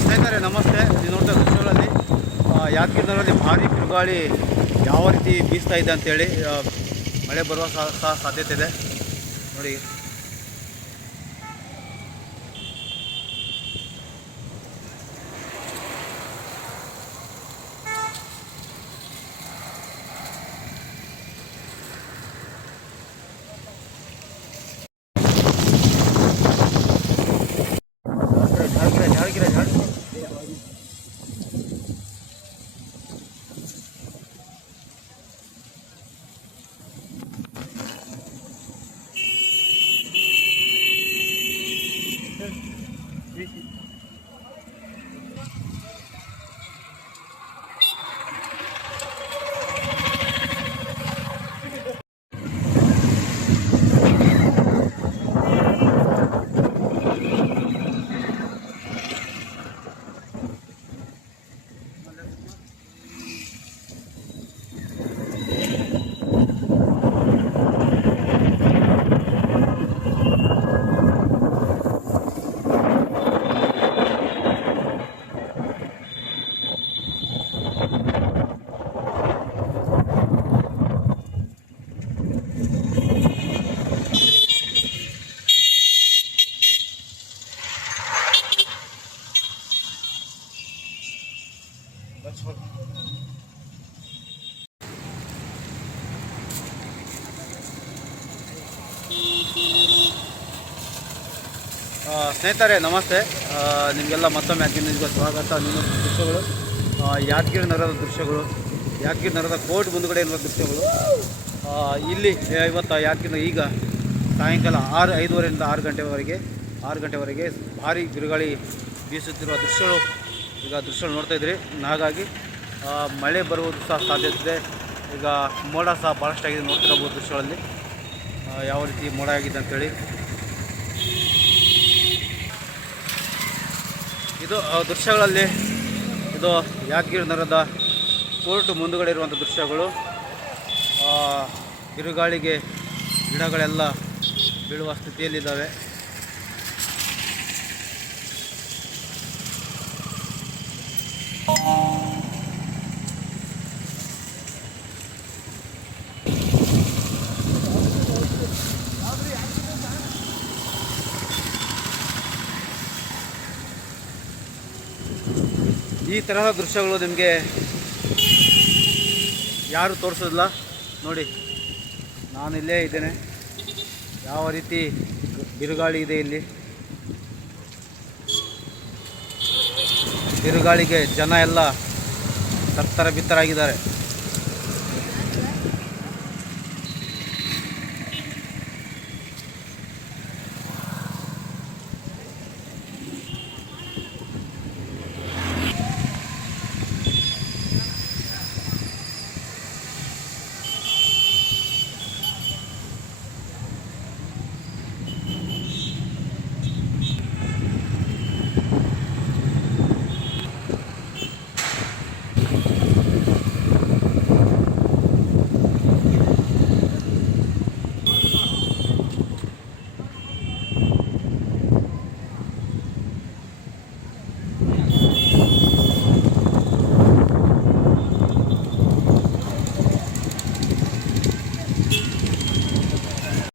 ಸ್ನೇಹಿತರೆ ನಮಸ್ತೆ. ನೀವು ನೋಡ್ತಾ ದೃಶ್ಯಗಳಲ್ಲಿ ಯಾದಗಿರಿ ನಗರದಲ್ಲಿ ಭಾರಿ ಬಿರುಗಾಳಿ ಯಾವ ರೀತಿ ಬೀಸ್ತಾ ಇದೆ ಅಂತೇಳಿ ಮಳೆ ಬರುವ ಸಹ ಸಾಧ್ಯತೆ ಇದೆ ನೋಡಿ. ಸ್ನೇಹಿತರೆ ನಮಸ್ತೆ. ನಿಮಗೆಲ್ಲ ಮತ್ತೊಮ್ಮೆ ಯಾದಗಿರಿ ನ್ಯೂಸ್ಗೆ ಸ್ವಾಗತ. ನಿಮ್ಮ ದೃಶ್ಯಗಳು ಯಾದಗಿರಿ ನಗರದ ದೃಶ್ಯಗಳು, ಯಾದಗಿರಿ ನಗರದ ಕೋರ್ಟ್ ಮುಂದುಗಡೆ ಇರುವ ದೃಶ್ಯಗಳು. ಇಲ್ಲಿ ಇವತ್ತು ಯಾದಗಿರಿ ಈಗ ಸಾಯಂಕಾಲ 5:30ರಿಂದ 6 ಗಂಟೆವರೆಗೆ ಭಾರಿ ಬಿರುಗಾಳಿ ಬೀಸುತ್ತಿರುವ ದೃಶ್ಯಗಳು ಈಗ ನೋಡ್ತಾ ಇದ್ರಿ. ಹಾಗಾಗಿ ಮಳೆ ಬರುವುದು ಸಹ ಸಾಧ್ಯತೆ ಇದೆ. ಈಗ ಮೋಡ ಸಹ ಭಾಳಷ್ಟು ಆಗಿದೆ, ನೋಡ್ತಿರಬಹುದು ದೃಶ್ಯಗಳಲ್ಲಿ ಯಾವ ರೀತಿ ಮೋಡ ಆಗಿದೆ ಅಂಥೇಳಿ. ಇದು ದೃಶ್ಯಗಳಲ್ಲಿ ಇದು ಯಾದಗಿರಿ ನಗರದ ಕೋರ್ಟ್ ಮುಂದುಗಡೆ ಇರುವಂಥ ದೃಶ್ಯಗಳು. ಬಿರುಗಾಳಿಗೆ ಗಿಡಗಳೆಲ್ಲ ಬೀಳುವ ಸ್ಥಿತಿಯಲ್ಲಿದ್ದಾವೆ. ಈ ತರಹದ ದೃಶ್ಯಗಳು ನಿಮಗೆ ಯಾರು ತೋರಿಸೋದಿಲ್ಲ ನೋಡಿ. ನಾನಿಲ್ಲೇ ಇದ್ದೇನೆ. ಯಾವ ರೀತಿ ಬಿರುಗಾಳಿ ಇದೆ ಇಲ್ಲಿ. ಬಿರುಗಾಳಿಗೆ ಜನ ಎಲ್ಲ ತತ್ತರ ಬಿತ್ತರಾಗಿದ್ದಾರೆ.